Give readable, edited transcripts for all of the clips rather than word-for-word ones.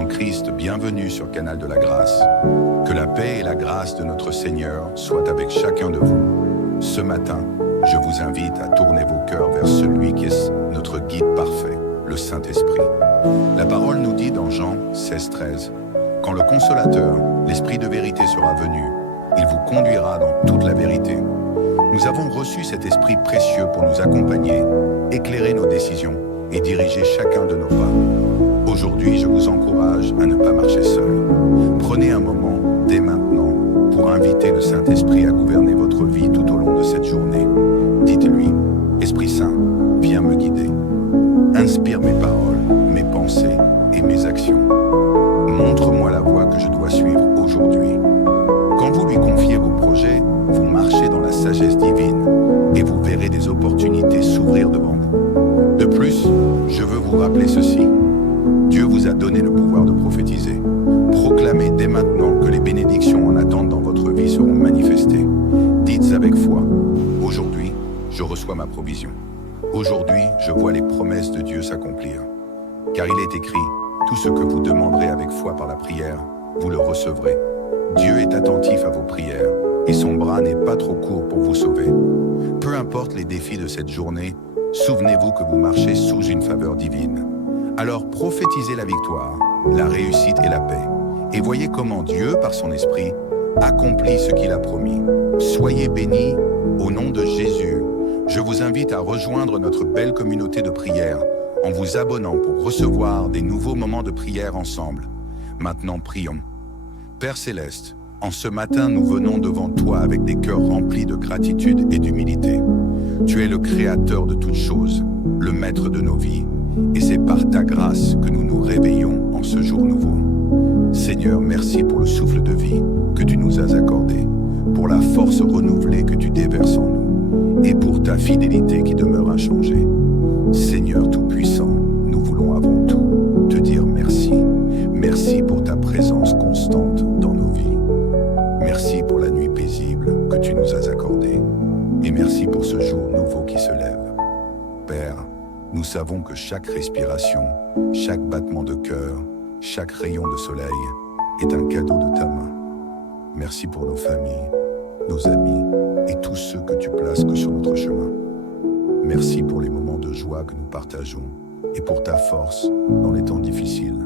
en Christ, bienvenue sur Canal de la Grâce. Que la paix et la grâce de notre Seigneur soient avec chacun de vous. Ce matin, je vous invite à tourner vos cœurs vers celui qui est notre guide parfait, le Saint-Esprit. La parole nous dit dans Jean 16,13 « Quand le Consolateur, l'Esprit de vérité sera venu, il vous conduira dans toute la vérité. » Nous avons reçu cet Esprit précieux pour nous accompagner, éclairer nos décisions et diriger chacun de nos pas. Aujourd'hui, je vous encourage à ne pas marcher seul. Prenez un moment, dès maintenant, pour inviter le Saint-Esprit à gouverner votre vie tout au long de cette journée. Dites-lui, Esprit Saint, viens me guider. Inspire mes paroles, mes pensées et mes actions. Montre-moi la voie que je dois suivre aujourd'hui. Quand vous lui confiez vos projets, vous marchez dans la sagesse divine et vous verrez des opportunités s'ouvrir devant vous. De plus, je veux vous rappeler ceci. Dieu vous a donné le pouvoir de prophétiser. Proclamez dès maintenant que les bénédictions en attente dans votre vie seront manifestées. Dites avec foi, aujourd'hui, je reçois ma provision. Aujourd'hui, je vois les promesses de Dieu s'accomplir. Car il est écrit, tout ce que vous demanderez avec foi par la prière, vous le recevrez. Dieu est attentif à vos prières et son bras n'est pas trop court pour vous sauver. Peu importe les défis de cette journée, souvenez-vous que vous marchez sous une faveur divine. Alors prophétisez la victoire, la réussite et la paix. Et voyez comment Dieu, par son esprit, accomplit ce qu'il a promis. Soyez bénis au nom de Jésus. Je vous invite à rejoindre notre belle communauté de prière en vous abonnant pour recevoir des nouveaux moments de prière ensemble. Maintenant, prions. Père Céleste, en ce matin, nous venons devant toi avec des cœurs remplis de gratitude et d'humilité. Tu es le Créateur de toutes choses, le Maître de nos vies, et c'est par ta grâce que nous nous réveillons en ce jour nouveau. Seigneur, merci pour le souffle de vie que tu nous as accordé, pour la force renouvelée que tu déverses en nous, et pour ta fidélité qui demeure inchangée. Seigneur Tout-Puissant, nous voulons avant tout te dire merci. Merci pour ta présence constante dans nos vies. Merci pour la nuit paisible que tu nous as accordée. Et merci pour ce jour nouveau qui se lève. Père, nous savons que chaque respiration, chaque battement de cœur, chaque rayon de soleil est un cadeau de ta main. Merci pour nos familles, nos amis et tous ceux que tu places sur notre chemin. Merci pour les moments de joie que nous partageons et pour ta force dans les temps difficiles.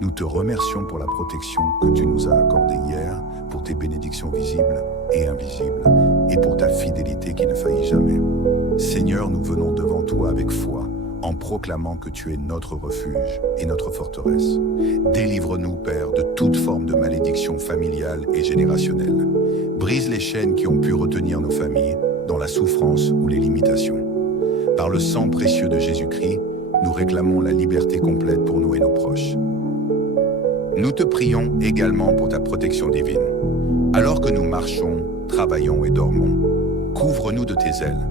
Nous te remercions pour la protection que tu nous as accordée hier, pour tes bénédictions visibles et invisibles, et pour ta fidélité qui ne faillit jamais. Seigneur, nous venons devant toi avec foi, en proclamant que tu es notre refuge et notre forteresse. Délivre-nous, Père, de toute forme de malédiction familiale et générationnelle. Brise les chaînes qui ont pu retenir nos familles dans la souffrance ou les limitations. Par le sang précieux de Jésus-Christ, nous réclamons la liberté complète pour nous et nos proches. Nous te prions également pour ta protection divine. Alors que nous marchons, travaillons et dormons, couvre-nous de tes ailes.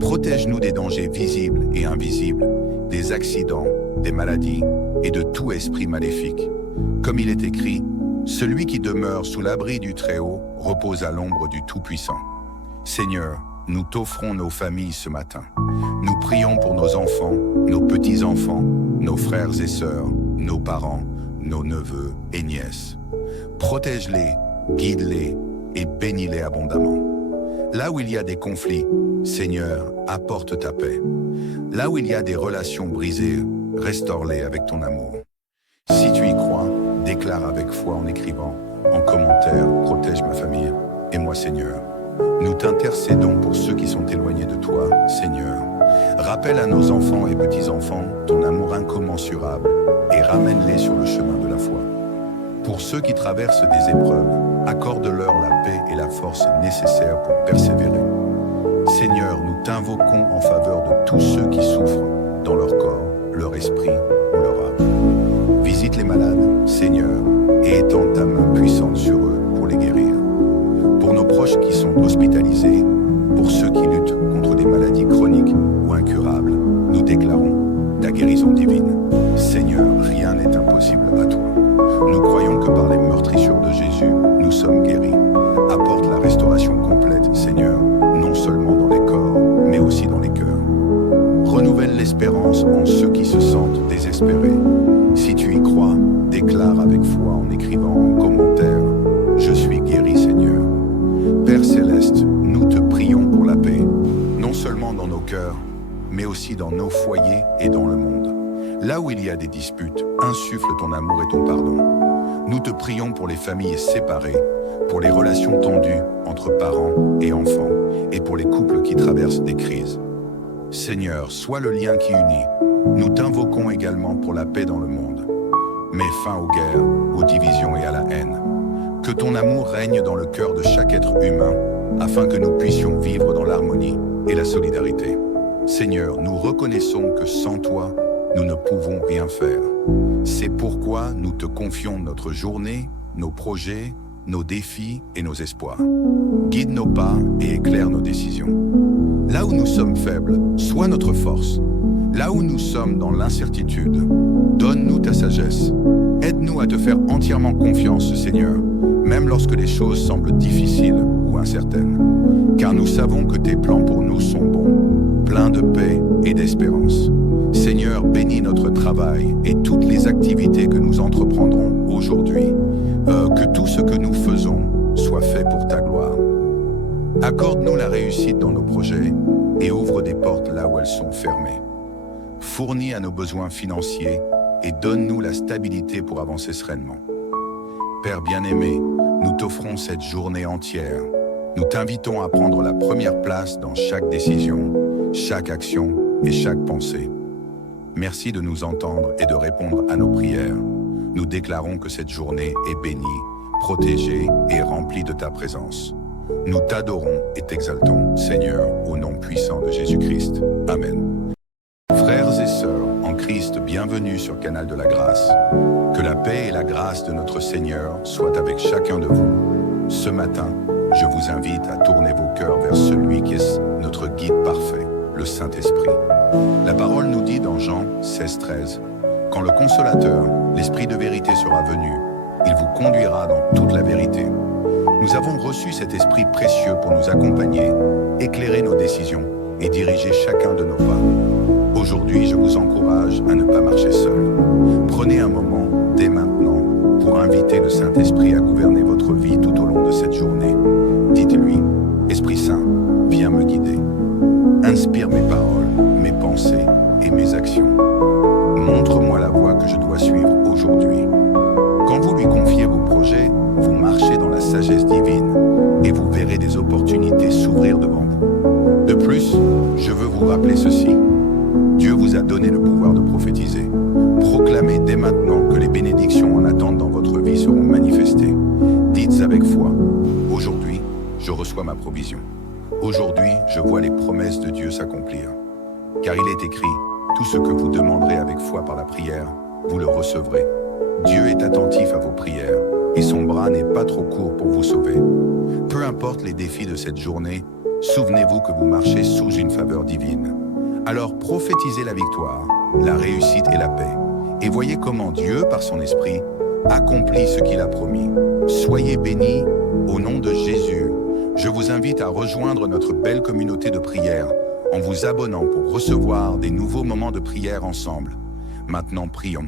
Protège-nous des dangers visibles et invisibles, des accidents, des maladies et de tout esprit maléfique. Comme il est écrit, celui qui demeure sous l'abri du Très-Haut repose à l'ombre du Tout-Puissant. Seigneur, nous t'offrons nos familles ce matin. Nous prions pour nos enfants, nos petits-enfants, nos frères et sœurs, nos parents, nos neveux et nièces. Protège-les, guide-les et bénis-les abondamment. Là où il y a des conflits, Seigneur, apporte ta paix. Là où il y a des relations brisées, restaure-les avec ton amour. Si tu y crois, déclare avec foi en écrivant, en commentaire, protège ma famille et moi, Seigneur. Nous t'intercédons pour ceux qui sont éloignés de toi, Seigneur. Rappelle à nos enfants et petits-enfants ton amour incommensurable et ramène-les sur le chemin de la foi. Pour ceux qui traversent des épreuves, accorde-leur la paix et la force nécessaires pour persévérer. Seigneur, nous t'invoquons en faveur de tous ceux qui souffrent dans leur corps, leur esprit ou leur âme. Visite les malades, Seigneur, et étends ta main puissante sur eux pour les guérir. Pour nos proches qui sont hospitalisés, pour ceux qui luttent contre des maladies chroniques ou incurables, nous déclarons ta guérison divine. Seigneur, rien n'est impossible à toi. Nous croyons que par les meurtrissures de Jésus, nous sommes guéris. Apporte la restauration complète, Seigneur, non seulement dans les corps, mais aussi dans les cœurs. Renouvelle l'espérance en ceux qui se sentent désespérés. Si tu y crois, Là où il y a des disputes, insuffle ton amour et ton pardon. Nous te prions pour les familles séparées, pour les relations tendues entre parents et enfants, et pour les couples qui traversent des crises. Seigneur, sois le lien qui unit. Nous t'invoquons également pour la paix dans le monde. Mets fin aux guerres, aux divisions et à la haine. Que ton amour règne dans le cœur de chaque être humain, afin que nous puissions vivre dans l'harmonie et la solidarité. Seigneur, nous reconnaissons que sans toi, nous ne pouvons rien faire. C'est pourquoi nous te confions notre journée, nos projets, nos défis et nos espoirs. Guide nos pas et éclaire nos décisions. Là où nous sommes faibles, sois notre force. Là où nous sommes dans l'incertitude, donne-nous ta sagesse. Aide-nous à te faire entièrement confiance, Seigneur, même lorsque les choses semblent difficiles ou incertaines. Car nous savons que tes plans pour nous sont bons, pleins de paix et d'espérance. Seigneur, bénis notre travail et toutes les activités que nous entreprendrons aujourd'hui. Que tout ce que nous faisons soit fait pour ta gloire. Accorde-nous la réussite dans nos projets et ouvre des portes là où elles sont fermées. Fournis à nos besoins financiers et donne-nous la stabilité pour avancer sereinement. Père bien-aimé, nous t'offrons cette journée entière. Nous t'invitons à prendre la première place dans chaque décision, chaque action et chaque pensée. Merci de nous entendre et de répondre à nos prières. Nous déclarons que cette journée est bénie, protégée et remplie de ta présence. Nous t'adorons et t'exaltons, Seigneur, au nom puissant de Jésus-Christ. Amen. Frères et sœurs en Christ, bienvenue sur Canal de la Grâce. Que la paix et la grâce de notre Seigneur soient avec chacun de vous. Ce matin, je vous invite à tourner vos cœurs vers celui qui est notre guide parfait, le Saint-Esprit. La parole nous dit dans Jean 16,13 « Quand le Consolateur, l'Esprit de vérité sera venu, il vous conduira dans toute la vérité. » Nous avons reçu cet Esprit précieux pour nous accompagner, éclairer nos décisions et diriger chacun de nos pas. Aujourd'hui, je vous encourage à ne pas marcher seul. Prenez un moment, dès maintenant, pour inviter le Saint-Esprit à gouverner votre vie tout au long de cette journée. Dites-lui, Esprit Saint, viens me guider. Inspire mes paroles, mes pensées et mes actions. Montre-moi la voie que je dois suivre aujourd'hui. Quand vous lui confiez vos projets, vous marchez dans la sagesse divine et vous verrez des opportunités s'ouvrir devant vous. De plus, je veux vous rappeler ceci. Dieu vous a donné le pouvoir de prophétiser. Proclamez dès maintenant que les bénédictions en attente dans votre vie seront manifestées. Dites avec foi, aujourd'hui, je reçois ma provision. Aujourd'hui, je vois les promesses de Dieu s'accomplir. Car il est écrit, tout ce que vous demanderez avec foi par la prière, vous le recevrez. Dieu est attentif à vos prières et son bras n'est pas trop court pour vous sauver. Peu importe les défis de cette journée, souvenez-vous que vous marchez sous une faveur divine. Alors prophétisez la victoire, la réussite et la paix. Et voyez comment Dieu, par son esprit, accomplit ce qu'il a promis. Soyez bénis au nom de Jésus. Je vous invite à rejoindre notre belle communauté de prière en vous abonnant pour recevoir des nouveaux moments de prière ensemble. Maintenant, prions.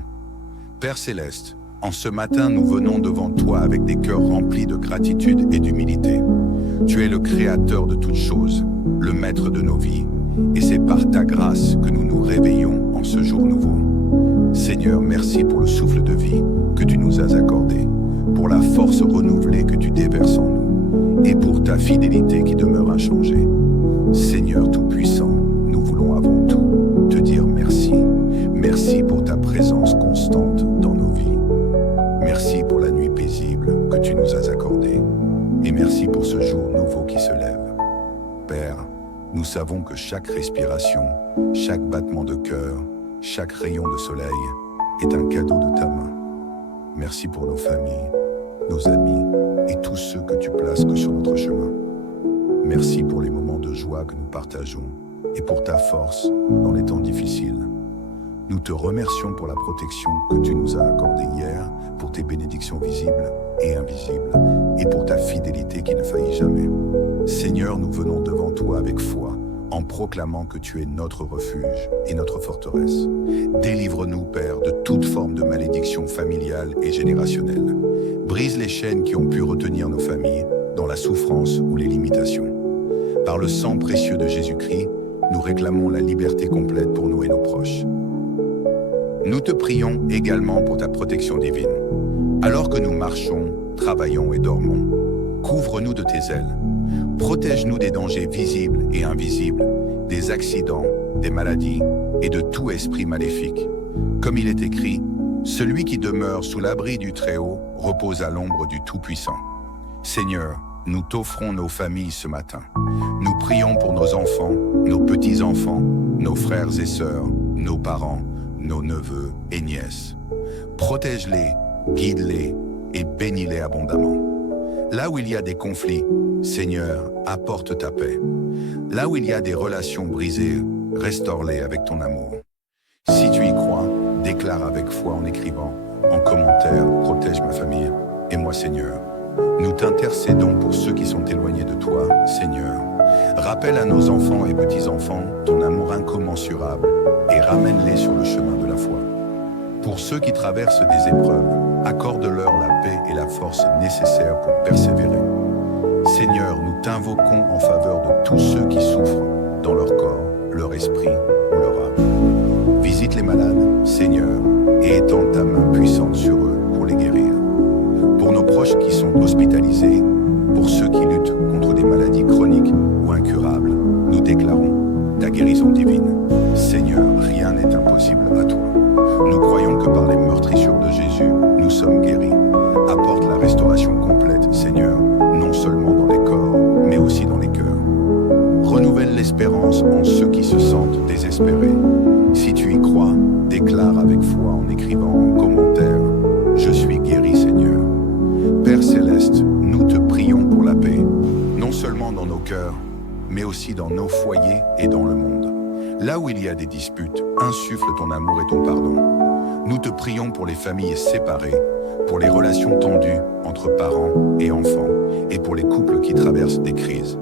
Père Céleste, en ce matin, nous venons devant toi avec des cœurs remplis de gratitude et d'humilité. Tu es le Créateur de toutes choses, le Maître de nos vies, et c'est par ta grâce que nous nous réveillons en ce jour nouveau. Seigneur, merci pour le souffle de vie que tu nous as accordé, pour la force renouvelée que tu déverses en nous, et pour ta fidélité qui demeure inchangée. Seigneur Tout-Puissant, nous voulons avant tout te dire merci. Merci pour ta présence constante dans nos vies. Merci pour la nuit paisible que tu nous as accordée. Et merci pour ce jour nouveau qui se lève. Père, nous savons que chaque respiration, chaque battement de cœur, chaque rayon de soleil est un cadeau de ta main. Merci pour nos familles, nos amis et tous ceux que tu places sur notre chemin. Merci pour les moments de joie que nous partageons et pour ta force dans les temps difficiles. Nous te remercions pour la protection que tu nous as accordée hier, pour tes bénédictions visibles et invisibles, et pour ta fidélité qui ne faillit jamais. Seigneur, nous venons devant toi avec foi, en proclamant que tu es notre refuge et notre forteresse. Délivre-nous, Père, de toute forme de malédiction familiale et générationnelle. Brise les chaînes qui ont pu retenir nos familles dans la souffrance ou les limitations. Par le sang précieux de Jésus-Christ, nous réclamons la liberté complète pour nous et nos proches. Nous te prions également pour ta protection divine. Alors que nous marchons, travaillons et dormons, couvre-nous de tes ailes. Protège-nous des dangers visibles et invisibles, des accidents, des maladies et de tout esprit maléfique. Comme il est écrit, celui qui demeure sous l'abri du Très-Haut repose à l'ombre du Tout-Puissant. Seigneur, nous t'offrons nos familles ce matin. Nous prions pour nos enfants, nos petits-enfants, nos frères et sœurs, nos parents, nos neveux et nièces. Protège-les, guide-les et bénis-les abondamment. Là où il y a des conflits, Seigneur, apporte ta paix. Là où il y a des relations brisées, restaure-les avec ton amour. Si tu y crois, déclare avec foi en écrivant, en commentaire, protège ma famille et moi, Seigneur. Nous t'intercédons pour ceux qui sont éloignés de toi, Seigneur. Rappelle à nos enfants et petits-enfants ton amour incommensurable et ramène-les sur le chemin de la foi. Pour ceux qui traversent des épreuves, accorde-leur la paix et la force nécessaires pour persévérer. Seigneur, nous t'invoquons en faveur de tous ceux qui souffrent dans leur corps, leur esprit ou leur âme. Visite les malades, Seigneur, et étends ta main puissante sur eux pour les guérir. Pour nos proches qui sont hospitalisés, pour ceux qui luttent contre des maladies chroniques ou incurables, nous déclarons ta guérison divine. Seigneur, rien n'est impossible à toi. Nous croyons que par les meurtrissures de Jésus, nous sommes guéris. Apporte la restauration complète, Seigneur, non seulement dans les corps, mais aussi dans les cœurs. Renouvelle l'espérance en ceux qui se sentent désespérés. Si tu y crois, déclare avec foi en écrivant en commentaire « Je suis guéri, Seigneur ». Père Céleste, nous te prions pour la paix, non seulement dans nos cœurs, mais aussi dans nos foyers et dans le monde. Là où il y a des disputes, insuffle ton amour et ton pardon. Nous te prions pour les familles séparées, pour les relations tendues entre parents et enfants, et pour les couples qui traversent des crises.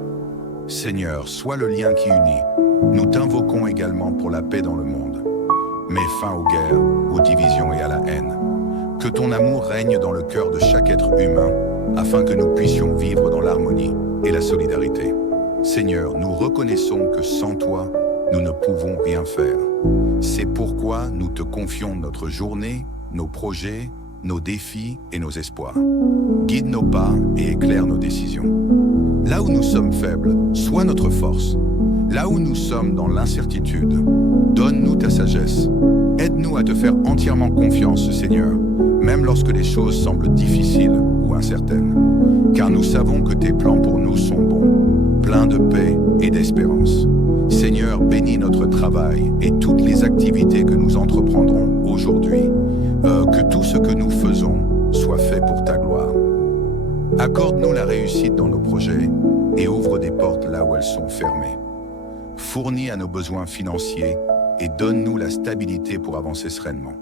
Seigneur, sois le lien qui unit. Nous t'invoquons également pour la paix dans le monde. Mets fin aux guerres, aux divisions et à la haine. Que ton amour règne dans le cœur de chaque être humain, afin que nous puissions vivre dans l'harmonie et la solidarité. Seigneur, nous reconnaissons que sans toi, nous ne pouvons rien faire. C'est pourquoi nous te confions notre journée, nos projets, nos défis et nos espoirs. Guide nos pas et éclaire nos décisions. Là où nous sommes faibles, sois notre force. Là où nous sommes dans l'incertitude, donne-nous ta sagesse. Aide-nous à te faire entièrement confiance, Seigneur, même lorsque les choses semblent difficiles ou incertaines. Car nous savons que tes plans pour nous sont bons, pleins de paix et d'espérance. Seigneur, bénis notre travail et toutes les activités que nous entreprendrons aujourd'hui. Que tout ce que nous faisons soit fait pour ta gloire. Accorde-nous la réussite dans nos projets et ouvre des portes là où elles sont fermées. Fournis à nos besoins financiers et donne-nous la stabilité pour avancer sereinement.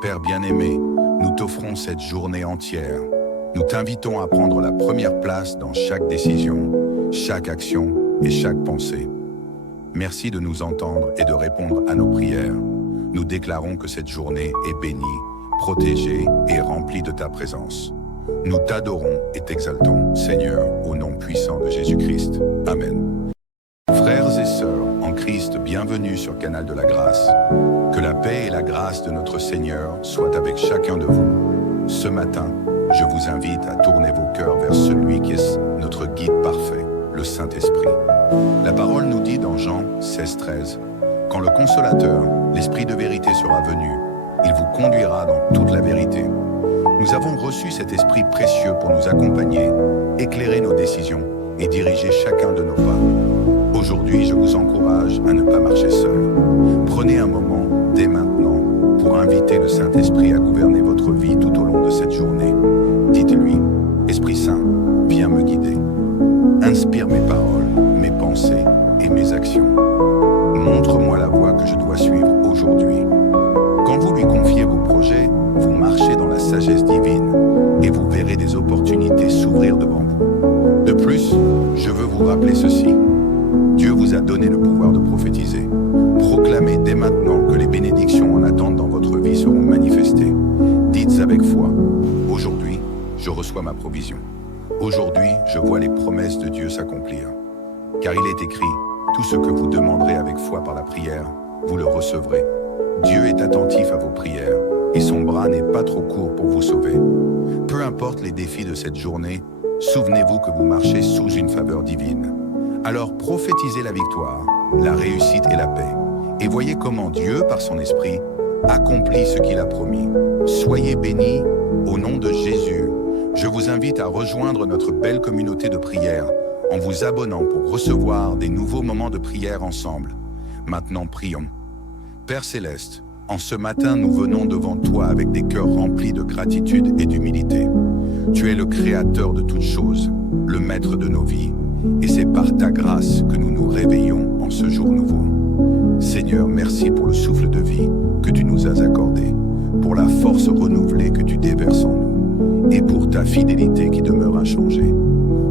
Père bien-aimé, nous t'offrons cette journée entière. Nous t'invitons à prendre la première place dans chaque décision, chaque action et chaque pensée. Merci de nous entendre et de répondre à nos prières. Nous déclarons que cette journée est bénie, protégée et remplie de ta présence. Nous t'adorons et t'exaltons, Seigneur, au nom puissant de Jésus-Christ. Amen. Frères et sœurs en Christ, bienvenue sur Canal de la Grâce. Que la paix et la grâce de notre Seigneur soient avec chacun de vous. Ce matin, je vous invite à tourner vos cœurs vers celui qui est notre guide parfait, le Saint-Esprit. La parole nous dit dans Jean 16,13 « Quand le Consolateur, l'Esprit de vérité sera venu, il vous conduira dans toute la vérité. » Nous avons reçu cet Esprit précieux pour nous accompagner, éclairer nos décisions et diriger chacun de nos pas. Aujourd'hui, je vous encourage à ne pas marcher seul. Prenez un moment, dès maintenant, pour inviter le Saint-Esprit à gouverner votre vie tout au long de cette journée. Dites-lui, Esprit Saint, viens me guider. Inspire mes paroles, mes pensées et mes actions. Montre-moi la voie que je dois suivre aujourd'hui. Quand vous lui confiez vos projets, vous marchez dans la sagesse divine et vous verrez des opportunités s'ouvrir devant vous. De plus, je veux vous rappeler ceci. Dieu vous a donné le pouvoir de prophétiser. Proclamez dès maintenant que les bénédictions en attente dans votre vie seront manifestées. Dites avec foi, aujourd'hui, je reçois ma provision. Aujourd'hui, je vois les promesses de Dieu s'accomplir. Car il est écrit, tout ce que vous demanderez avec foi par la prière, vous le recevrez. Dieu est attentif à vos prières et son bras n'est pas trop court pour vous sauver. Peu importe les défis de cette journée, souvenez-vous que vous marchez sous une faveur divine. Alors prophétisez la victoire, la réussite et la paix. Et voyez comment Dieu, par son esprit, accomplit ce qu'il a promis. Soyez bénis au nom de Jésus. Je vous invite à rejoindre notre belle communauté de prière en vous abonnant pour recevoir des nouveaux moments de prière ensemble. Maintenant, prions. Père Céleste, en ce matin, nous venons devant toi avec des cœurs remplis de gratitude et d'humilité. Tu es le Créateur de toutes choses, le Maître de nos vies, et c'est par ta grâce que nous nous réveillons en ce jour nouveau. Seigneur, merci pour le souffle de vie que tu nous as accordé, pour la force renouvelée que tu déverses en nous, et pour ta fidélité qui demeure inchangée.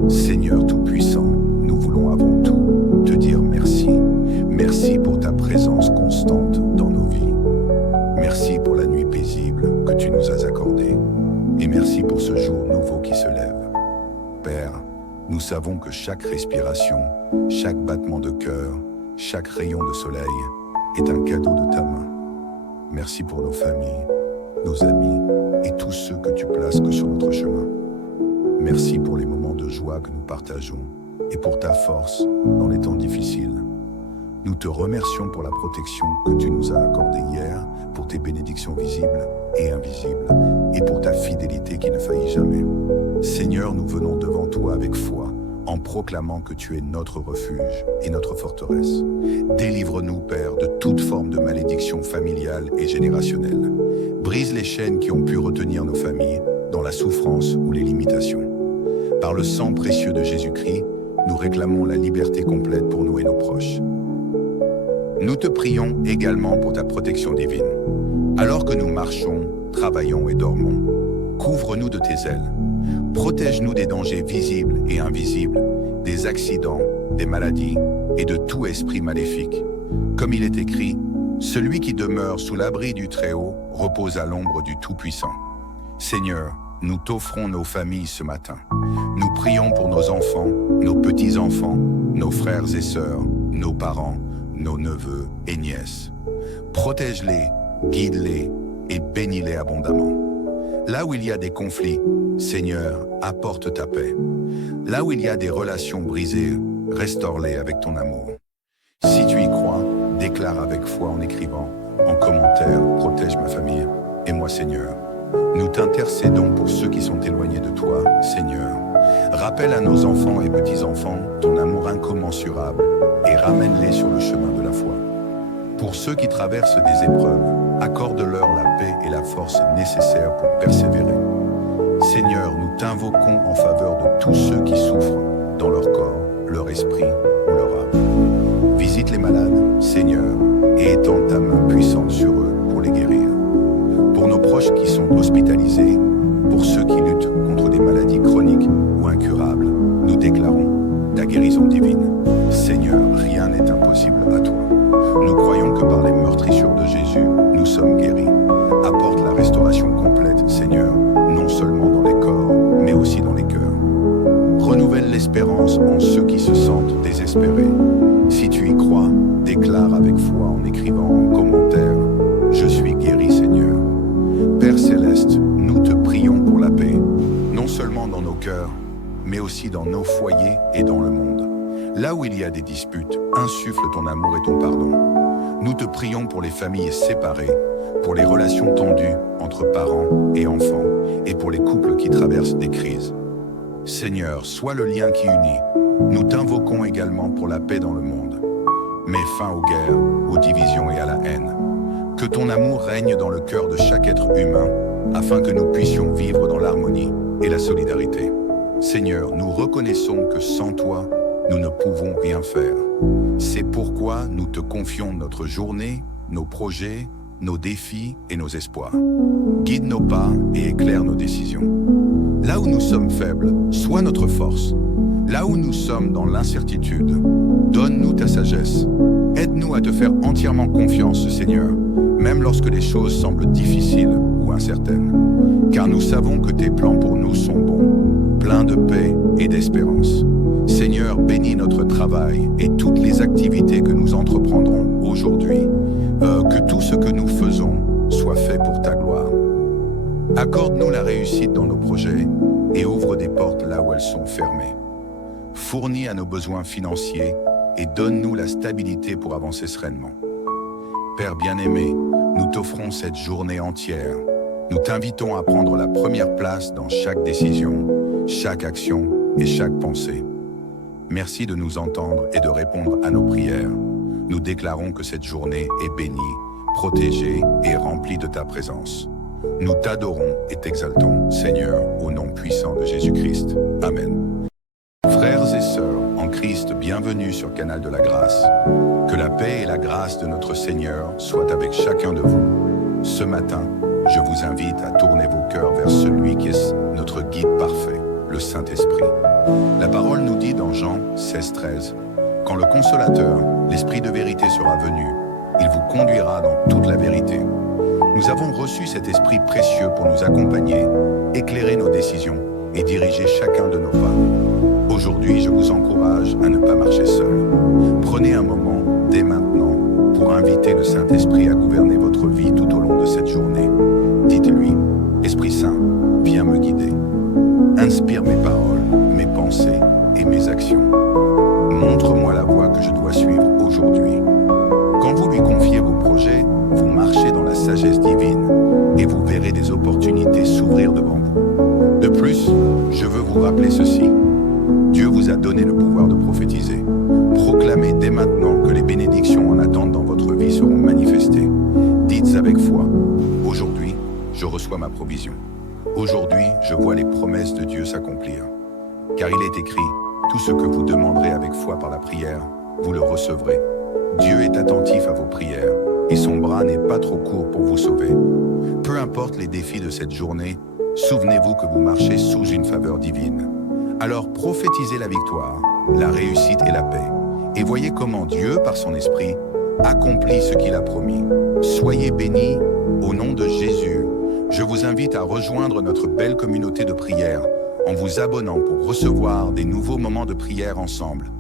Seigneur Tout-Puissant, nous voulons avant tout te dire merci. Merci pour ta présence constante dans nos vies. Merci pour la nuit paisible que tu nous as accordée. Et merci pour ce jour nouveau qui se lève. Père, nous savons que chaque respiration, chaque battement de cœur, chaque rayon de soleil est un cadeau de ta main. Merci pour nos familles, nos amis et tous ceux que tu places que sur notre chemin. Merci pour les moments de joie que nous partageons et pour ta force dans les temps difficiles. Nous te remercions pour la protection que tu nous as accordée hier, pour tes bénédictions visibles et invisibles, et pour ta fidélité qui ne faillit jamais. Seigneur, nous venons devant toi avec foi, en proclamant que tu es notre refuge et notre forteresse. Délivre-nous, Père, de toute forme de malédiction familiale et générationnelle. Brise les chaînes qui ont pu retenir nos familles dans la souffrance ou les limitations. Par le sang précieux de Jésus-Christ, nous réclamons la liberté complète pour nous et nos proches. Nous te prions également pour ta protection divine. Alors que nous marchons, travaillons et dormons, couvre-nous de tes ailes. Protège-nous des dangers visibles et invisibles, des accidents, des maladies et de tout esprit maléfique. Comme il est écrit, celui qui demeure sous l'abri du Très-Haut repose à l'ombre du Tout-Puissant. Seigneur, nous t'offrons nos familles ce matin. Nous prions pour nos enfants, nos petits-enfants, nos frères et sœurs, nos parents, nos neveux et nièces. Protège-les, guide-les et bénis-les abondamment. Là où il y a des conflits, Seigneur, apporte ta paix. Là où il y a des relations brisées, restaure-les avec ton amour. Si tu y crois, déclare avec foi en écrivant, en commentaire, protège ma famille et moi, Seigneur. Nous t'intercédons pour ceux qui sont éloignés de toi, Seigneur. Rappelle à nos enfants et petits-enfants ton amour incommensurable et ramène-les sur le chemin de la foi. Pour ceux qui traversent des épreuves, accorde-leur la paix et la force nécessaires pour persévérer. Seigneur, nous t'invoquons en faveur de tous ceux qui souffrent dans leur corps, leur esprit ou leur âme. Visite les malades, Seigneur, et étends ta main puissante sur eux pour les guérir. Pour nos proches qui sont hospitalisés, pour ceux qui luttent contre des maladies chroniques ou incurables, nous déclarons ta guérison divine. Seigneur, rien n'est impossible à toi. Nous croyons que par les meurtrissures de Jésus, nous sommes guéris. Apporte la restauration complète, Seigneur, non seulement dans les corps, mais aussi dans les cœurs. Renouvelle l'espérance en ceux qui se sentent désespérés. Si tu y crois, déclare avec foi en écrivant en commentaire « Je suis guéri, Seigneur ». Père Céleste, nous te prions pour la paix, non seulement dans nos cœurs, mais aussi dans nos foyers et dans le monde. Là où il y a des disputes, insuffle ton amour et ton pardon. Nous te prions pour les familles séparées, pour les relations tendues entre parents et enfants, et pour les couples qui traversent des crises. Seigneur, sois le lien qui unit. Nous t'invoquons également pour la paix dans le monde. Mets fin aux guerres, aux divisions et à la haine. Que ton amour règne dans le cœur de chaque être humain, afin que nous puissions vivre dans l'harmonie et la solidarité. Seigneur, nous reconnaissons que sans toi, nous ne pouvons rien faire. C'est pourquoi nous te confions notre journée, nos projets, nos défis et nos espoirs. Guide nos pas et éclaire nos décisions. Là où nous sommes faibles, sois notre force. Là où nous sommes dans l'incertitude, donne-nous ta sagesse. Aide-nous à te faire entièrement confiance, Seigneur, même lorsque les choses semblent difficiles ou incertaines. Car nous savons que tes plans pour nous sont bons, pleins de paix et d'espérance. Seigneur, bénis notre travail et toutes les activités que nous entreprendrons aujourd'hui. Que tout ce que nous faisons soit fait pour ta gloire. Accorde-nous la réussite dans nos projets et ouvre des portes là où elles sont fermées. Fournis à nos besoins financiers et donne-nous la stabilité pour avancer sereinement. Père bien-aimé, nous t'offrons cette journée entière. Nous t'invitons à prendre la première place dans chaque décision, chaque action et chaque pensée. Merci de nous entendre et de répondre à nos prières. Nous déclarons que cette journée est bénie, protégée et remplie de ta présence. Nous t'adorons et t'exaltons, Seigneur, au nom puissant de Jésus-Christ. Amen. Frères et sœurs en Christ, bienvenue sur Canal de la Grâce. Que la paix et la grâce de notre Seigneur soient avec chacun de vous. Ce matin, je vous invite à tourner vos cœurs vers celui qui est notre guide parfait, le Saint-Esprit. La parole nous dit dans Jean 16:13, « Quand le Consolateur, l'Esprit de vérité sera venu, il vous conduira dans toute la vérité. » Nous avons reçu cet Esprit précieux pour nous accompagner, éclairer nos décisions et diriger chacun de nos pas. Aujourd'hui, je vous encourage à ne pas marcher seul. Prenez un moment, dès maintenant, pour inviter le Saint-Esprit à gouverner votre vie tout au long de cette journée. Dites-lui, « Esprit Saint, viens me guider. Inspire mes paroles, mes pensées et mes actions. Montre-moi la voie que je dois suivre aujourd'hui. » Quand vous lui confiez vos projets, vous marchez dans la sagesse divine et vous verrez des opportunités s'ouvrir devant vous. De plus, je veux vous rappeler ceci. Dieu vous a donné le pouvoir de prophétiser. Proclamez dès maintenant que les bénédictions en attente dans votre vie seront manifestées. Dites avec foi, aujourd'hui, je reçois ma provision. Aujourd'hui, je vois les promesses de Dieu s'accomplir. Car il est écrit, tout ce que vous demanderez avec foi par la prière, vous le recevrez. Dieu est attentif à vos prières et son bras n'est pas trop court pour vous sauver. Peu importe les défis de cette journée, souvenez-vous que vous marchez sous une faveur divine. Alors prophétisez la victoire, la réussite et la paix. Et voyez comment Dieu, par son esprit, accomplit ce qu'il a promis. Soyez bénis au nom de Jésus. Je vous invite à rejoindre notre belle communauté de prière en vous abonnant pour recevoir des nouveaux moments de prière ensemble.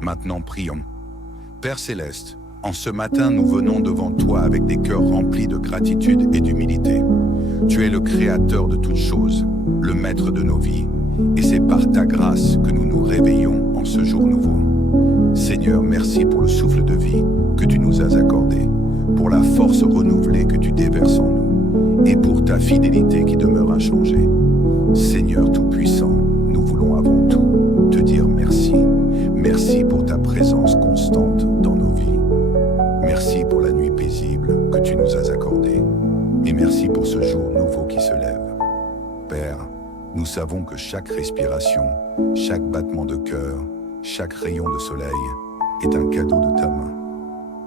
Maintenant, prions. Père Céleste, en ce matin, nous venons devant toi avec des cœurs remplis de gratitude et d'humilité. Tu es le Créateur de toutes choses, le Maître de nos vies, et c'est par ta grâce que nous nous réveillons en ce jour nouveau. Seigneur, merci pour le souffle de vie que tu nous as accordé, pour la force renouvelée que tu déverses en nous, et pour ta fidélité qui demeure inchangée. Seigneur Tout-Puissant, nous voulons avant tout te dire merci. Merci pour ta présence constante dans nos vies. Merci pour la nuit paisible que tu nous as accordée. Et merci pour ce jour nouveau qui se lève. Père, nous savons que chaque respiration, chaque battement de cœur, chaque rayon de soleil est un cadeau de ta main.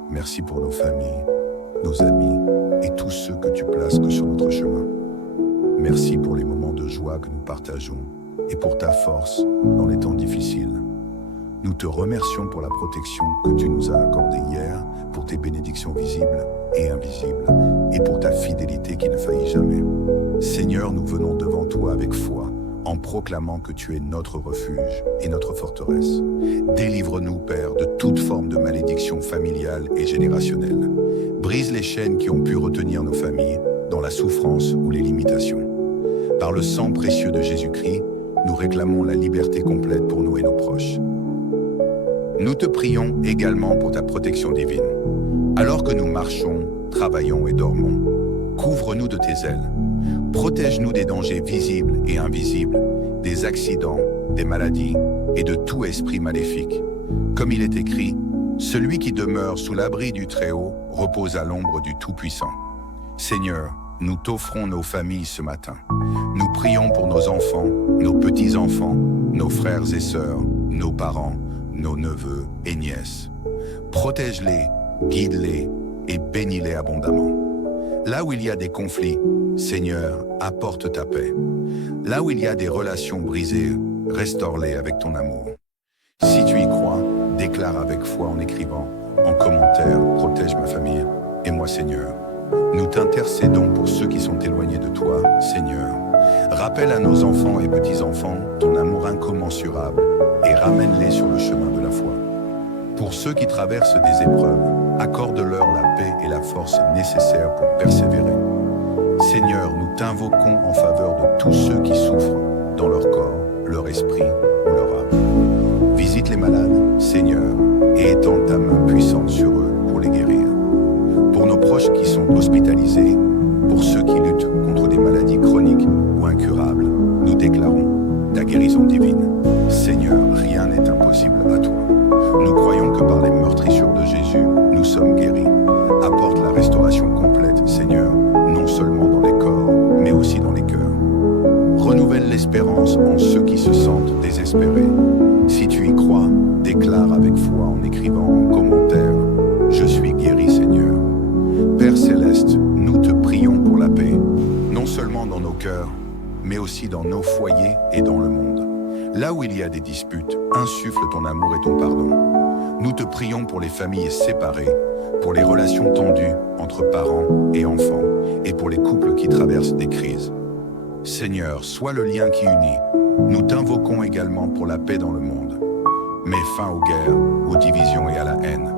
Merci pour nos familles, nos amis et tous ceux que tu places sur notre chemin. Merci pour les moments de joie que nous partageons et pour ta force dans les temps difficiles. Nous te remercions pour la protection que tu nous as accordée hier, pour tes bénédictions visibles et invisibles, et pour ta fidélité qui ne faillit jamais. Seigneur, nous venons devant toi avec foi, en proclamant que tu es notre refuge et notre forteresse. Délivre-nous, Père, de toute forme de malédiction familiale et générationnelle. Brise les chaînes qui ont pu retenir nos familles dans la souffrance ou les limitations. Par le sang précieux de Jésus-Christ, nous réclamons la liberté complète pour nous et nos proches. Nous te prions également pour ta protection divine. Alors que nous marchons, travaillons et dormons, couvre-nous de tes ailes. Protège-nous des dangers visibles et invisibles, des accidents, des maladies et de tout esprit maléfique. Comme il est écrit, celui qui demeure sous l'abri du Très-Haut repose à l'ombre du Tout-Puissant. Seigneur, nous t'offrons nos familles ce matin. Nous prions pour nos enfants, nos petits-enfants, nos frères et sœurs, nos parents, nos neveux et nièces. Protège-les, guide-les et bénis-les abondamment. Là où il y a des conflits, Seigneur, apporte ta paix. Là où il y a des relations brisées, restaure-les avec ton amour. Si tu y crois, déclare avec foi en écrivant, en commentaire, protège ma famille et moi, Seigneur. Nous t'intercédons pour ceux qui sont éloignés de toi, Seigneur. Rappelle à nos enfants et petits-enfants ton amour incommensurable et ramène-les sur le chemin de la foi. Pour ceux qui traversent des épreuves, Accorde-leur la paix et la force nécessaires pour persévérer. Seigneur, nous t'invoquons en faveur de tous ceux qui souffrent dans leur corps, leur esprit ou leur âme. Visite les malades, Seigneur, et étends ta main puissante sur eux pour les guérir. Pour nos proches qui sont hospitalisés, pour ceux qui luttent contre des maladies chroniques ou incurables, nous déclarons ta guérison divine. Seigneur, rien n'est impossible à toi. Nous croyons que par les meurtrissures de Jésus, nous sommes guéris. Apporte la restauration complète, Seigneur, non seulement dans les corps, mais aussi dans les cœurs. Renouvelle l'espérance en ceux qui se sentent désespérés. Si tu y crois, déclare avec foi en écrivant en commentaire « Je suis guéri, Seigneur ». Père Céleste, nous te prions pour la paix, non seulement dans nos cœurs, mais aussi dans nos foyers et dans le monde. Là où il y a des disputes, insuffle ton amour et ton pardon. Nous te prions pour les familles séparées, pour les relations tendues entre parents et enfants, et pour les couples qui traversent des crises. Seigneur, sois le lien qui unit. Nous t'invoquons également pour la paix dans le monde. Mets fin aux guerres, aux divisions et à la haine.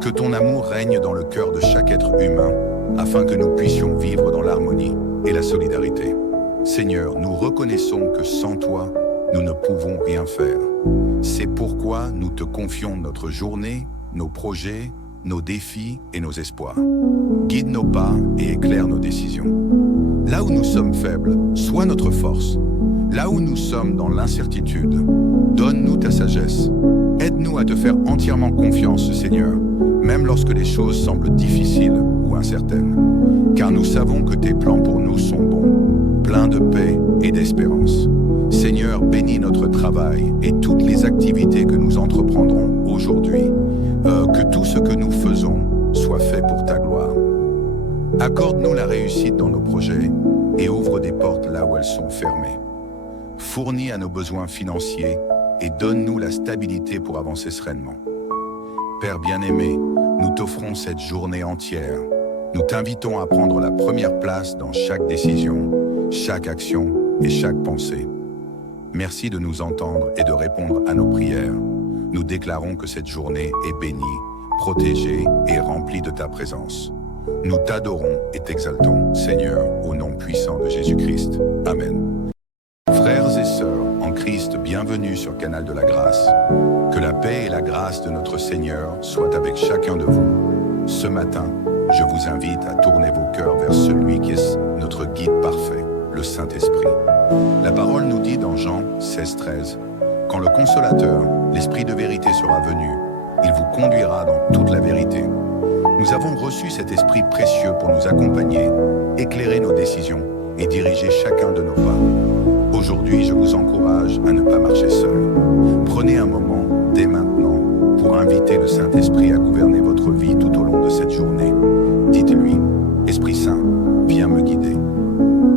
Que ton amour règne dans le cœur de chaque être humain, afin que nous puissions vivre dans l'harmonie et la solidarité. Seigneur, nous reconnaissons que sans toi, nous ne pouvons rien faire. C'est pourquoi nous te confions notre journée, nos projets, nos défis et nos espoirs. Guide nos pas et éclaire nos décisions. Là où nous sommes faibles, sois notre force. Là où nous sommes dans l'incertitude, donne-nous ta sagesse. Aide-nous à te faire entièrement confiance, Seigneur, même lorsque les choses semblent difficiles ou incertaines. Car nous savons que tes plans pour nous sont bons, pleins de paix et d'espérance. Seigneur, bénis notre travail et toutes les activités que nous entreprendrons aujourd'hui. Que tout ce que nous faisons soit fait pour ta gloire. Accorde-nous la réussite dans nos projets et ouvre des portes là où elles sont fermées. Fournis à nos besoins financiers et donne-nous la stabilité pour avancer sereinement. Père bien-aimé, nous t'offrons cette journée entière. Nous t'invitons à prendre la première place dans chaque décision, chaque action et chaque pensée. Merci de nous entendre et de répondre à nos prières. Nous déclarons que cette journée est bénie, protégée et remplie de ta présence. Nous t'adorons et t'exaltons, Seigneur, au nom puissant de Jésus-Christ. Amen. Frères et sœurs en Christ, bienvenue sur Canal de la Grâce. Que la paix et la grâce de notre Seigneur soient avec chacun de vous. Ce matin, je vous invite à tourner vos cœurs vers celui qui est notre guide parfait, le Saint-Esprit. La parole nous dit dans Jean 16,13 « Quand le Consolateur, l'Esprit de vérité sera venu, il vous conduira dans toute la vérité. » Nous avons reçu cet Esprit précieux pour nous accompagner, éclairer nos décisions et diriger chacun de nos pas. Aujourd'hui, je vous encourage à ne pas marcher seul. Prenez un moment, dès maintenant, pour inviter le Saint-Esprit à gouverner votre vie tout au long de cette journée. Dites-lui, Esprit Saint, viens me guider.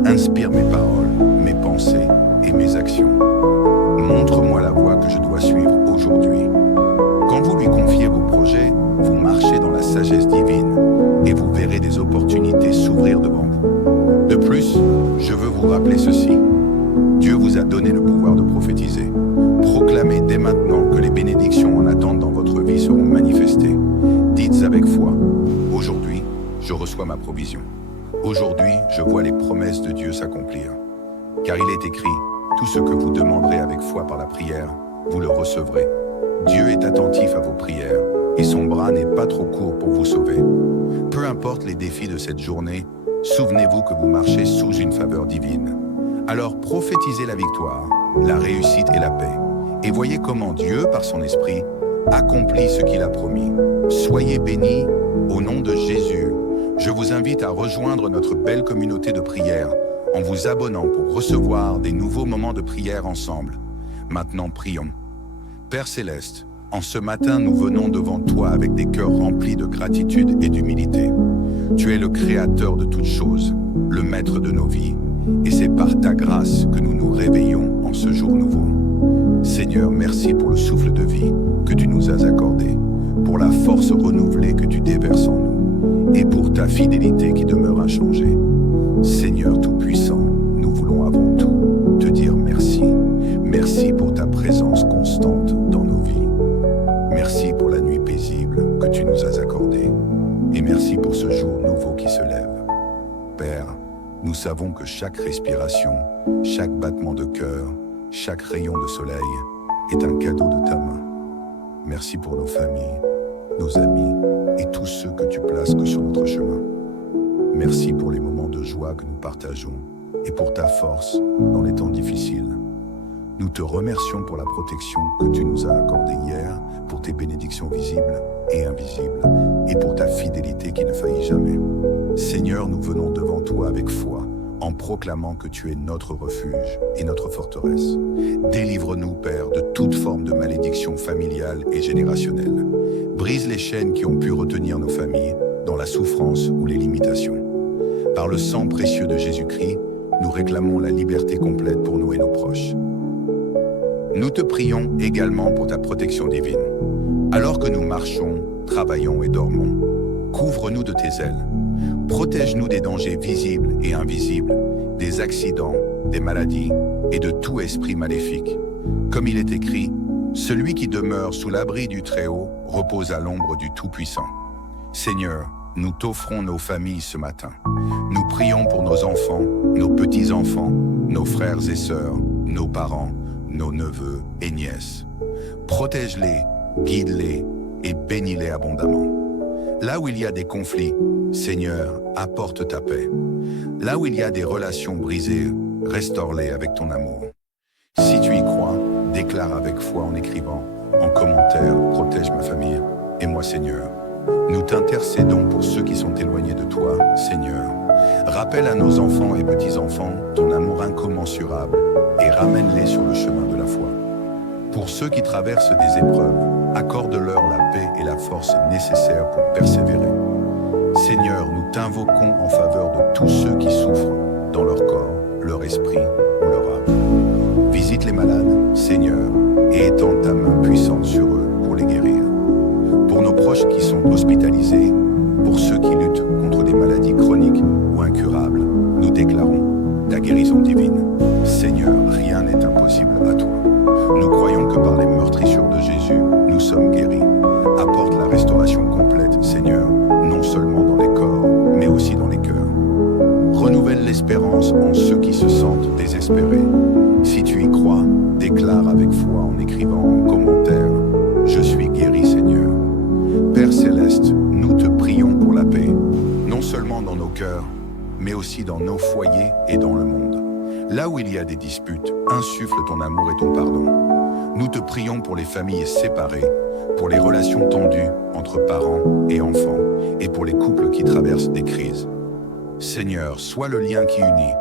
Inspire mes paroles, mes pensées et mes actions. Montre-moi la voie que je dois suivre aujourd'hui. Quand vous lui confiez vos projets, vous marchez dans la sagesse divine et vous verrez des opportunités s'ouvrir devant vous. De plus, je veux vous rappeler ceci. Dieu vous a donné le pouvoir de prophétiser. Proclamez dès maintenant que les bénédictions en attente dans votre vie seront manifestées. Dites avec foi, aujourd'hui, je reçois ma provision. Aujourd'hui, je vois les promesses de Dieu s'accomplir. Car il est écrit, tout ce que vous demanderez avec foi par la prière, vous le recevrez. Dieu est attentif à vos prières et son bras n'est pas trop court pour vous sauver. Peu importe les défis de cette journée, souvenez-vous que vous marchez sous une faveur divine. Alors prophétisez la victoire, la réussite et la paix. Et voyez comment Dieu, par son esprit, accomplit ce qu'il a promis. Soyez bénis au nom de Jésus. Je vous invite à rejoindre notre belle communauté de prière en vous abonnant pour recevoir des nouveaux moments de prière ensemble. Maintenant, prions. Père Céleste, en ce matin, nous venons devant toi avec des cœurs remplis de gratitude et d'humilité. Tu es le Créateur de toutes choses, le Maître de nos vies, et c'est par ta grâce que nous nous réveillons en ce jour nouveau. Seigneur, merci pour le souffle de vie que tu nous as accordé, pour la force renouvelée que tu déverses en nous, et pour ta fidélité qui demeure inchangée. Seigneur Tout-Puissant, nous voulons avant tout te dire merci. Merci pour ta présence constante dans nos vies. Merci pour la nuit paisible que tu nous as accordée. savons que chaque respiration, chaque battement de cœur, chaque rayon de soleil est un cadeau de ta main. Merci pour nos familles, nos amis et tous ceux que tu places sur notre chemin. Merci pour les moments de joie que nous partageons et pour ta force dans les temps difficiles. Nous te remercions pour la protection que tu nous as accordée hier, pour tes bénédictions visibles et invisibles, et pour ta fidélité qui ne faillit jamais. Seigneur, nous venons devant toi avec foi, en proclamant que tu es notre refuge et notre forteresse. Délivre-nous, Père, de toute forme de malédiction familiale et générationnelle. Brise les chaînes qui ont pu retenir nos familles dans la souffrance ou les limitations. Par le sang précieux de Jésus-Christ, nous réclamons la liberté complète pour nous et nos proches. Nous te prions également pour ta protection divine. Alors que nous marchons, travaillons et dormons, couvre-nous de tes ailes. Protège-nous des dangers visibles et invisibles, des accidents, des maladies et de tout esprit maléfique. Comme il est écrit, celui qui demeure sous l'abri du Très-Haut repose à l'ombre du Tout-Puissant. Seigneur, nous t'offrons nos familles ce matin. Nous prions pour nos enfants, nos petits-enfants, nos frères et sœurs, nos parents, nos neveux et nièces. Protège-les, guide-les et bénis-les abondamment. Là où il y a des conflits, Seigneur, apporte ta paix. Là où il y a des relations brisées, restaure-les avec ton amour. Si tu y crois, déclare avec foi en écrivant, en commentaire, protège ma famille et moi, Seigneur. Nous t'intercédons pour ceux qui sont éloignés de toi, Seigneur. Rappelle à nos enfants et petits-enfants ton amour incommensurable et ramène-les sur le chemin de la foi. Pour ceux qui traversent des épreuves, accorde-leur la paix et la force nécessaires pour persévérer. Seigneur, nous t'invoquons en faveur de tous ceux qui souffrent dans leur corps, leur esprit ou leur âme. Visite les malades, Seigneur, et étends ta main puissante sur eux pour les guérir. Pour nos proches qui sont hospitalisés, pour ceux qui luttent contre des maladies chroniques ou incurables, nous déclarons ta guérison divine. Seigneur, rien n'est impossible à toi. Nous croyons que par les meurtrissures de Jésus, nous sommes guéris. Apporte la restauration complète, Seigneur, non seulement dans les corps, mais aussi dans les cœurs. Renouvelle l'espérance en ceux qui se sentent désespérés. Si tu y crois, déclare avec foi en écrivant en commentaire « Je suis guéri, Seigneur ». Père Céleste, nous te prions pour la paix, non seulement dans nos cœurs, mais aussi dans nos foyers et dans le monde. Là où il y a des disputes, insuffle ton amour et ton pardon. Nous te prions pour les familles séparées, pour les relations tendues entre parents et enfants, et pour les couples qui traversent des crises. Seigneur, sois le lien qui unit.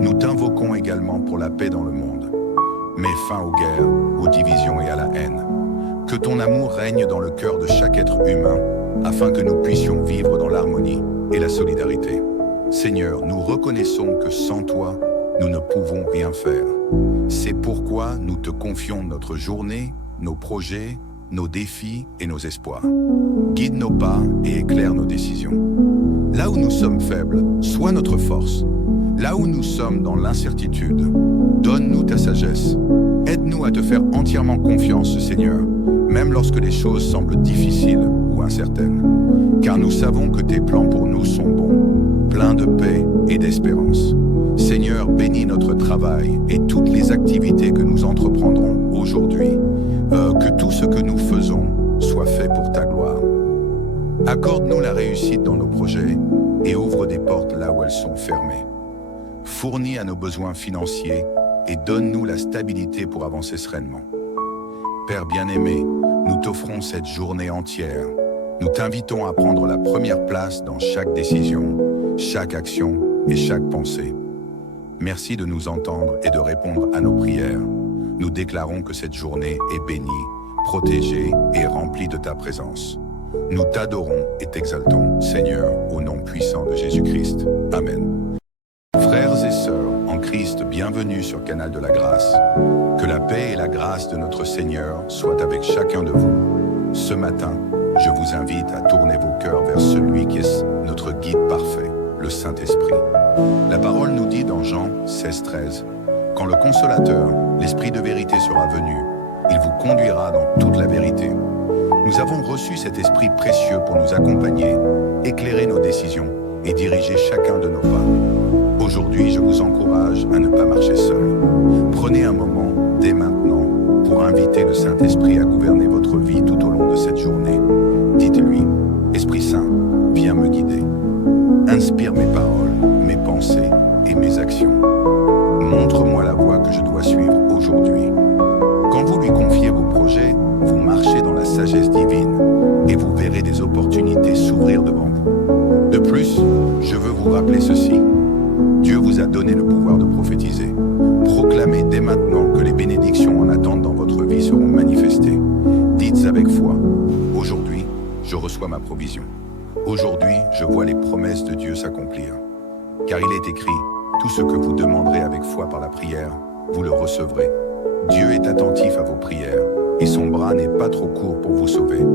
Nous t'invoquons également pour la paix dans le monde. Mets fin aux guerres, aux divisions et à la haine. Que ton amour règne dans le cœur de chaque être humain, afin que nous puissions vivre dans l'harmonie et la solidarité. Seigneur, nous reconnaissons que sans toi, nous ne pouvons rien faire. C'est pourquoi nous te confions notre journée, nos projets, nos défis et nos espoirs. Guide nos pas et éclaire nos décisions. Là où nous sommes faibles, sois notre force. Là où nous sommes dans l'incertitude, donne-nous ta sagesse. Aide-nous à te faire entièrement confiance, Seigneur, même lorsque les choses semblent difficiles ou incertaines. Car nous savons que tes plans pour nous sont bons, pleins de paix et d'espérance. Seigneur, bénis notre travail et toutes les activités que nous entreprendrons aujourd'hui. Que tout ce que nous faisons soit fait pour ta gloire. Accorde-nous la réussite dans nos projets et ouvre des portes là où elles sont fermées. Fournis à nos besoins financiers et donne-nous la stabilité pour avancer sereinement. Père bien-aimé, nous t'offrons cette journée entière. Nous t'invitons à prendre la première place dans chaque décision, chaque action et chaque pensée. Merci de nous entendre et de répondre à nos prières. Nous déclarons que cette journée est bénie, protégée et remplie de ta présence. Nous t'adorons et t'exaltons, Seigneur, au nom puissant de Jésus-Christ. Amen. Frères et sœurs en Christ, bienvenue sur Canal de la Grâce. Que la paix et la grâce de notre Seigneur soient avec chacun de vous. Ce matin, je vous invite à tourner vos cœurs vers celui qui est notre guide parfait, le Saint-Esprit. La parole nous dit dans Jean 16:13, « Quand le Consolateur, l'Esprit de vérité sera venu, il vous conduira dans toute la vérité. » Nous avons reçu cet Esprit précieux pour nous accompagner, éclairer nos décisions et diriger chacun de nos pas. Aujourd'hui, je vous encourage à ne pas marcher seul. Prenez un moment, dès maintenant, pour inviter le Saint-Esprit à gouverner votre vie tout au long de cette journée. Dites-lui, Esprit Saint, viens me guider. Inspire mes paroles, mes pensées et mes actions. Montre-moi la voie que je dois suivre aujourd'hui. Quand vous lui confiez vos projets, vous marchez dans la sagesse divine et vous verrez des opportunités s'ouvrir devant vous. De plus, je veux vous rappeler ceci. Dieu vous a donné le pouvoir de prophétiser. Proclamez dès maintenant que les bénédictions en attente dans votre vie seront manifestées. Dites avec foi, aujourd'hui, je reçois ma provision. Aujourd'hui, je vois les promesses de Dieu s'accomplir. Car il est écrit, tout ce que vous demanderez avec foi par la prière, vous le recevrez. Dieu est attentif à vos prières et son bras n'est pas trop court pour vous sauver.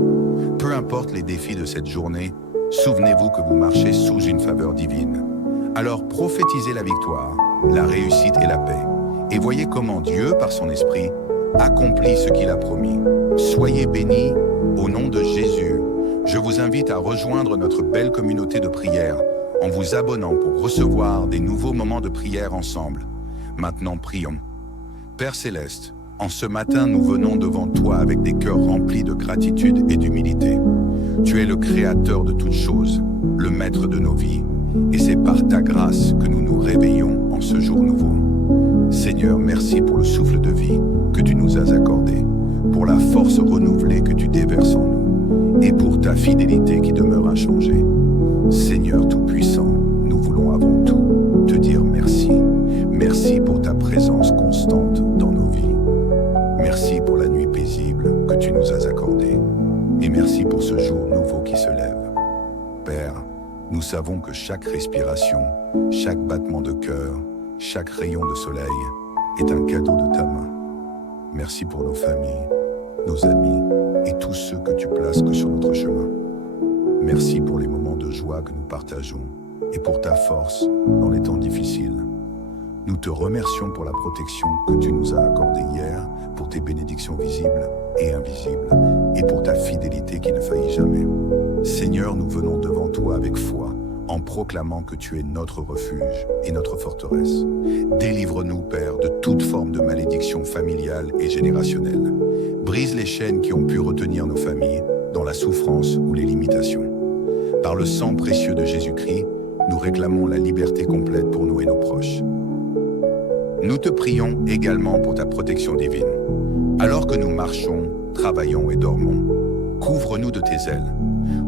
Peu importe les défis de cette journée, souvenez-vous que vous marchez sous une faveur divine. Alors prophétisez la victoire, la réussite et la paix. Et voyez comment Dieu, par son esprit, accomplit ce qu'il a promis. Soyez bénis au nom de Jésus. Je vous invite à rejoindre notre belle communauté de prière en vous abonnant pour recevoir des nouveaux moments de prière ensemble. Maintenant, prions. Père Céleste, en ce matin, nous venons devant toi avec des cœurs remplis de gratitude et d'humilité. Tu es le Créateur de toutes choses, le Maître de nos vies, et c'est par ta grâce que nous nous réveillons en ce jour nouveau. Seigneur, merci pour le souffle de vie que tu nous as accordé, pour la force renouvelée que tu déverses en nous, et pour ta fidélité qui demeure inchangée. Seigneur Tout-Puissant, nous voulons avant tout te dire merci. Merci pour ta présence constante dans nos vies. Merci pour la nuit paisible que tu nous as accordée. Et merci pour ce jour nouveau qui se lève. Père, nous savons que chaque respiration, chaque battement de cœur, chaque rayon de soleil est un cadeau de ta main. Merci pour nos familles, nos amis et tous ceux que tu places que sur notre chemin. Merci pour les moments de joie que nous partageons et pour ta force dans les temps difficiles. Nous te remercions pour la protection que tu nous as accordée hier, pour tes bénédictions visibles et invisibles, et pour ta fidélité qui ne faillit jamais. Seigneur, nous venons devant toi avec foi, en proclamant que tu es notre refuge et notre forteresse. Délivre-nous, Père, de toute forme de malédiction familiale et générationnelle. Brise les chaînes qui ont pu retenir nos familles dans la souffrance ou les limitations. Par le sang précieux de Jésus-Christ, nous réclamons la liberté complète pour nous et nos proches. Nous te prions également pour ta protection divine. Alors que nous marchons, travaillons et dormons, couvre-nous de tes ailes.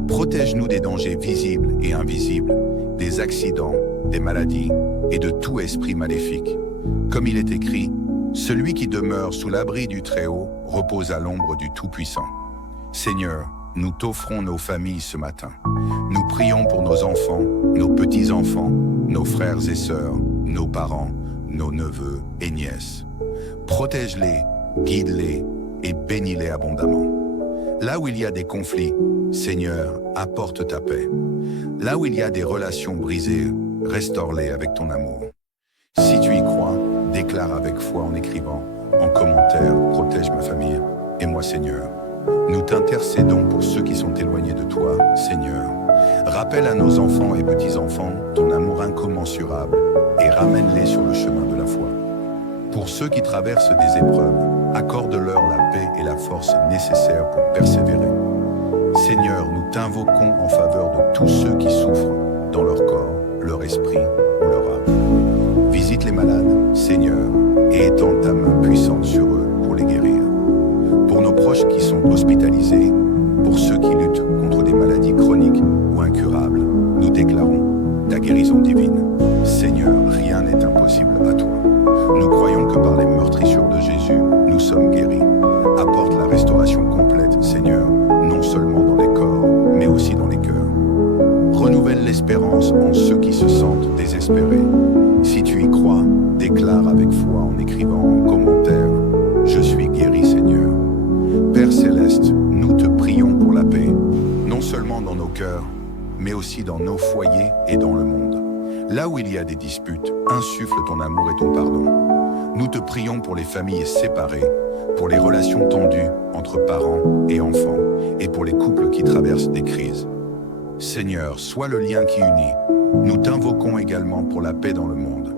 Protège-nous des dangers visibles et invisibles, des accidents, des maladies et de tout esprit maléfique. Comme il est écrit, celui qui demeure sous l'abri du Très-Haut repose à l'ombre du Tout-Puissant. Seigneur, nous t'offrons nos familles ce matin. Nous prions pour nos enfants, nos petits-enfants, nos frères et sœurs, nos parents, nos neveux et nièces. Protège-les, guide-les et bénis-les abondamment. Là où il y a des conflits, Seigneur, apporte ta paix. Là où il y a des relations brisées, restaure-les avec ton amour. Si tu y crois, déclare avec foi en écrivant, en commentaire, protège ma famille et moi, Seigneur. Nous t'intercédons pour ceux qui sont éloignés de toi, Seigneur. Rappelle à nos enfants et petits-enfants ton amour incommensurable et ramène-les sur le chemin de la foi. Pour ceux qui traversent des épreuves, accorde-leur la paix et la force nécessaires pour persévérer. Seigneur, nous t'invoquons en faveur de tous ceux qui souffrent dans leur corps, leur esprit ou leur âme. Visite les malades, Seigneur, et étends ta main puissante sur eux pour les guérir. Pour nos proches qui sont hospitalisés, pour ceux qui luttent contre des maladies chroniques ou incurables, nous déclarons ta guérison divine. Seigneur, rien n'est impossible à toi. Nous croyons que par les meurtrissures de Jésus, nous sommes guéris. Apporte la restauration complète, Seigneur, non seulement dans les corps, mais aussi dans les cœurs. Renouvelle l'espérance en ceux qui se sentent désespérés. Si tu y crois, déclare avec foi en écrivant en commentaire « Je suis guéri, Seigneur ». Père Céleste, nous te prions pour la paix, non seulement dans nos cœurs, mais aussi dans nos foyers et dans le monde. Là où il y a des disputes, insuffle ton amour et ton pardon. Nous te prions pour les familles séparées, pour les relations tendues entre parents et enfants, et pour les couples qui traversent des crises. Seigneur, sois le lien qui unit, Nous t'invoquons également pour la paix dans le monde.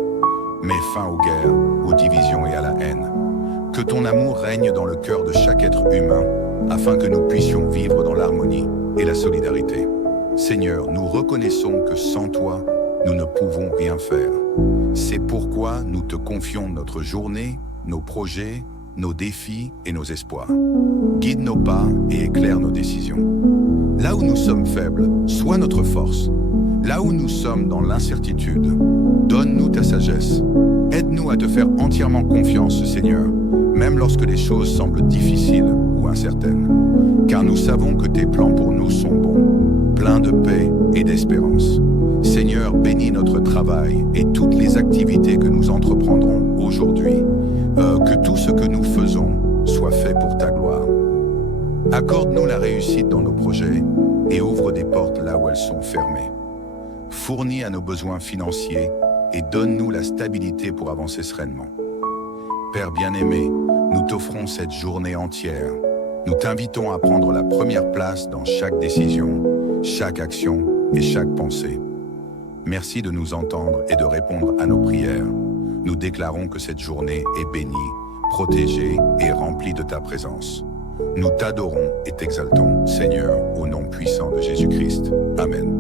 Mets fin aux guerres, aux divisions et à la haine. Que ton amour règne dans le cœur de chaque être humain, afin que nous puissions vivre dans l'harmonie et la solidarité. Seigneur, nous reconnaissons que sans toi, nous ne pouvons rien faire. C'est pourquoi nous te confions notre journée, nos projets, nos défis et nos espoirs. Guide nos pas et éclaire nos décisions. Là où nous sommes faibles, sois notre force. Là où nous sommes dans l'incertitude, donne-nous ta sagesse. Aide-nous à te faire entièrement confiance, Seigneur, même lorsque les choses semblent difficiles ou incertaines. Car nous savons que tes plans pour nous sont bons, pleins de paix et d'espérance. Seigneur, bénis notre travail et toutes les activités que nous entreprendrons aujourd'hui. Que tout ce que nous faisons soit fait pour ta gloire. Accorde-nous la réussite dans nos projets et ouvre des portes là où elles sont fermées. Fournis à nos besoins financiers et donne-nous la stabilité pour avancer sereinement. Père bien-aimé, nous t'offrons cette journée entière. Nous t'invitons à prendre la première place dans chaque décision, chaque action et chaque pensée. Merci de nous entendre et de répondre à nos prières. Nous déclarons que cette journée est bénie, protégée et remplie de ta présence. Nous t'adorons et t'exaltons, Seigneur, au nom puissant de Jésus-Christ. Amen.